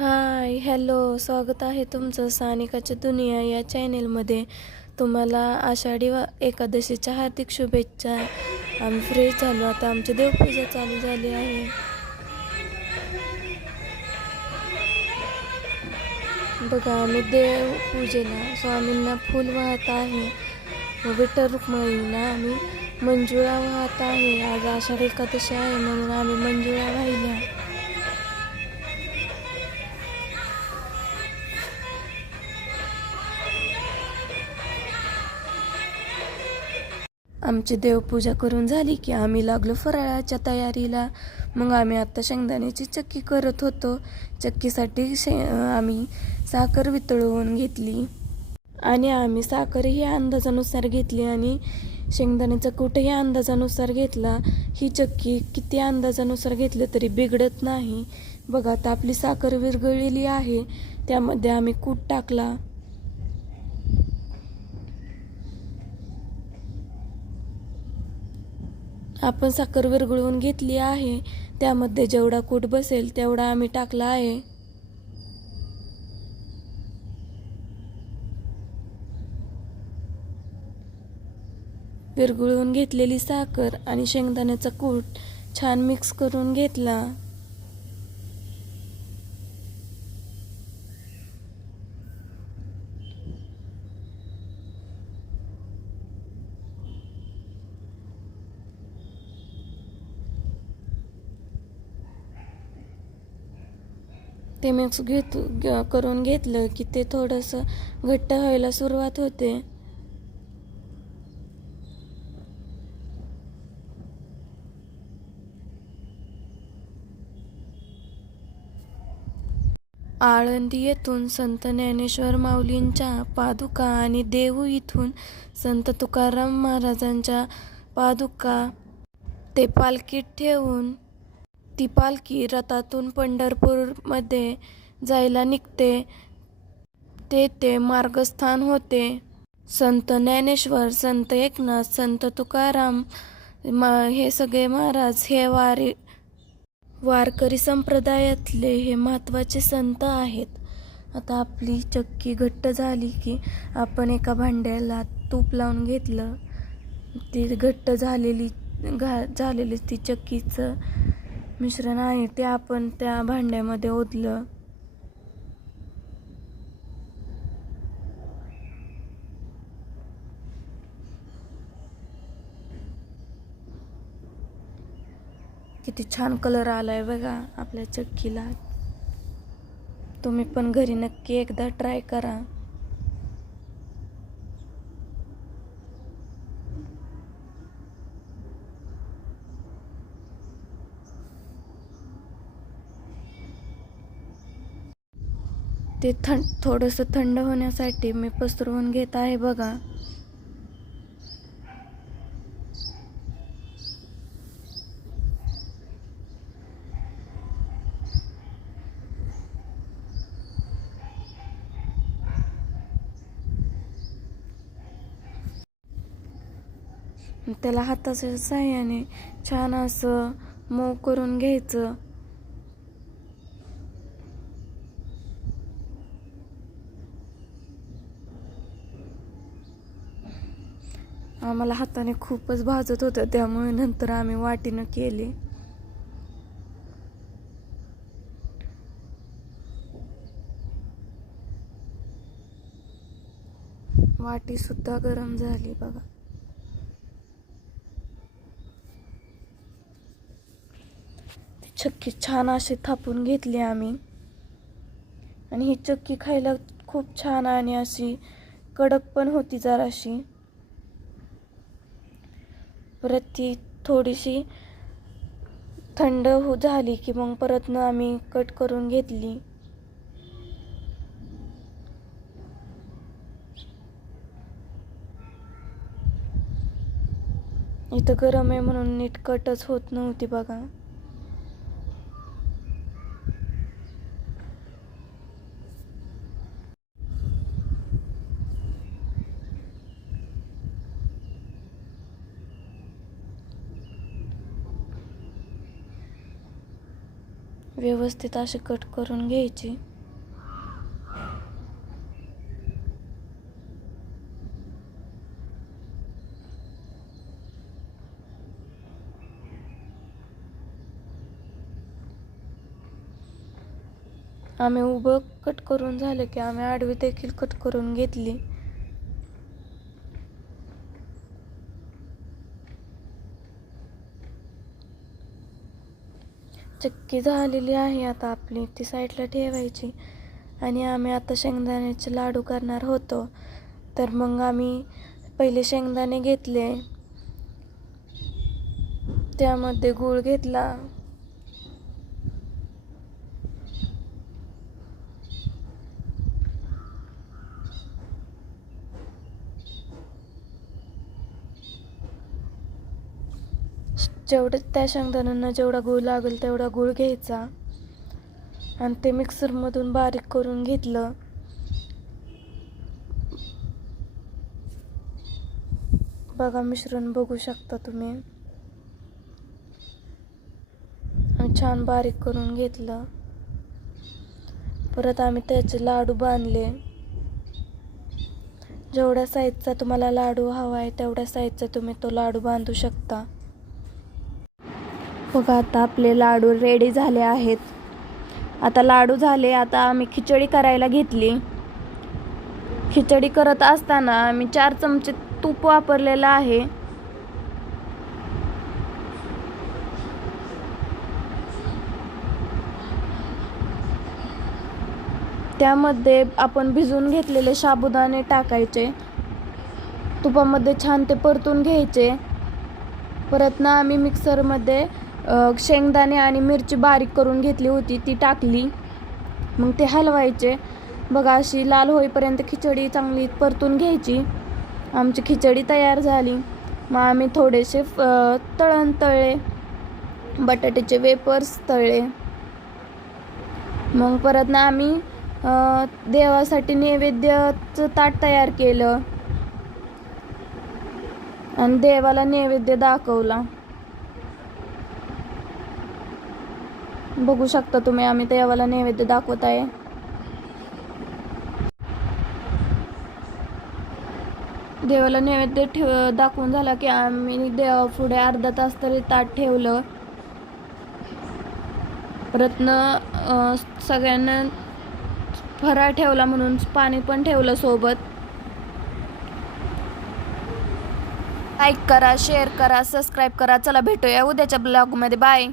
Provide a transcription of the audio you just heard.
हाय, hello. स्वागत आहे तुमचं सानिकाच्या दुनिया या चॅनेलमध्ये. तुम्हाला एकादशीच्या हार्दिक शुभेच्छा. आम्ही फ्रेश झालो, आता आमची देवपूजा चालू झाली आहे. बघा, आम्ही देवपूजेला स्वामींना फूल वाहत आहे. विठ्ठल रुक्मिणीला आम्ही मंजुळा वाहत आहे. आज आषाढी एकादशी आहे म्हणून आम्ही मंजुळा वाहिल्या. आमची देवपूजा करून झाली की आम्ही लागलो फराळाच्या तयारीला. मग आम्ही आत्ता शेंगदाण्याची चक्की करत होतो. चक्कीसाठी आम्ही साखर वितळवून घेतली आणि आम्ही साखरही अंदाजानुसार घेतली आणि शेंगदाण्याचा कूटही अंदाजानुसार घेतला. ही चक्की किती अंदाजानुसार घेतलं तरी बिघडत नाही. बघा, आता आपली साखर विरघळलेली आहे, त्यामध्ये आम्ही कूट टाकला. आपण साखर विरघळवून घेतली आहे, त्यामध्ये जेवढा कूट बसेल तेवढा आम्ही टाकला आहे. विरघळवून घेतलेली साखर आणि शेंगदाण्याचा कूट छान मिक्स करून घेतला. ते मिक्स करून घेतलं की ते थोडंसं घट्ट व्हायला सुरुवात होते. आळंदी येथून संत ज्ञानेश्वर माऊलींच्या पादुका आणि देहू इथून संत तुकाराम महाराजांच्या पादुका ते पालखीत ठेवून ती पालखी रथातून पंढरपूरमध्ये जायला निघते. ते मार्गस्थान होते. संत ज्ञानेश्वर, संत एकनाथ, संत तुकाराम हे सगळे महाराज हे वारकरी संप्रदायातले हे महत्त्वाचे संत आहेत. आता आपली चक्की घट्ट झाली की आपण एका भांड्याला तूप लावून घेतलं. ती घट्ट झालेली ती चक्कीचं मिश्रण आहे ते आपण त्या भांड्यामध्ये ओतलं. किती छान कलर आलाय बघा आपल्या चक्कीला. तुम्ही पण घरी नक्की एकदा ट्राय करा. ते थोडंसं थंड होण्यासाठी मी पसरवून घेत आहे बघा. त्याला हाताच्या साहाय्याने छान असं मऊ करून घ्यायचं. आम्हाला हाताने खूपच भाजत होतं, त्यामुळे नंतर आम्ही वाटीनं केली. वाटी सुद्धा गरम झाली बघा. चक्की छान अशी थापून घेतली आम्ही. आणि ही चक्की खायला खूप छान आणि अशी कडक पण होती जराशी. परत ती थोडीशी थंड झाली की मग परत आम्ही कट करून घेतली. इथं गरम आहे म्हणून नीट कटच होत नव्हती बघा. व्यवस्थित अशी कट करून घ्यायची. आम्ही उभं कट करून झालं की आम्ही आडवी देखील कट करून घेतली. चक्की झालेली आहे आता आपली, ती साईडला ठेवायची. आणि आम्ही आता शेंगदाण्याचे लाडू करणार होतो. तर मग आम्ही पहिले शेंगदाणे घेतले, त्यामध्ये गूळ घेतला, जेवढं त्या शेंगदाण्यांना जेवढा गूळ लागेल तेवढा गूळ घ्यायचा आणि ते मिक्सरमधून बारीक करून घेतलं. बघा, मिश्रण बघू शकता तुम्ही. आणि छान बारीक करून घेतलं. परत आम्ही त्याचे लाडू बांधले. जेवढ्या साईजचा तुम्हाला लाडू हवा आहे तेवढ्या साईजचा तुम्ही तो लाडू बांधू शकता. बघा, आता आपले लाडू रेडी झाले आहेत. आता लाडू झाले, आता आम्ही खिचडी करायला घेतली. खिचडी करत असताना आम्ही 4 चमचे तूप वापरलेलं आहे. त्यामध्ये आपण भिजवून घेतलेले साबुदाणे टाकायचे. तुपामध्ये छान ते परतून घ्यायचे. परत ना आम्ही मिक्सरमध्ये शेंगदाणे आणि मिरची बारीक करून घेतली होती, ती टाकली. मग ते हलवायचे. बघा, अशी लाल होईपर्यंत खिचडी चांगली परतून घ्यायची. आमची खिचडी तयार झाली. मग आम्ही थोडेसे तळण तळले, बटाट्याचे वेपर्स तळले. मग परत ना आम्ही देवासाठी नैवेद्याचं ताट तयार केलं आणि देवाला नैवेद्य दाखवला. बघू शकता तुम्ही, आम्ही देवाला नैवेद्य दाखवत आहे. देवाला नैवेद्य दाखवून झाला की आम्ही देवापुढे अर्धा तास तरी ताट ठेवलं. परत सगळ्यांना फराळ ठेवला म्हणून पाणी पण ठेवलं सोबत. लाईक करा, शेअर करा, सबस्क्राईब करा. चला, भेटूया उद्याच्या ब्लॉगमध्ये. बाय.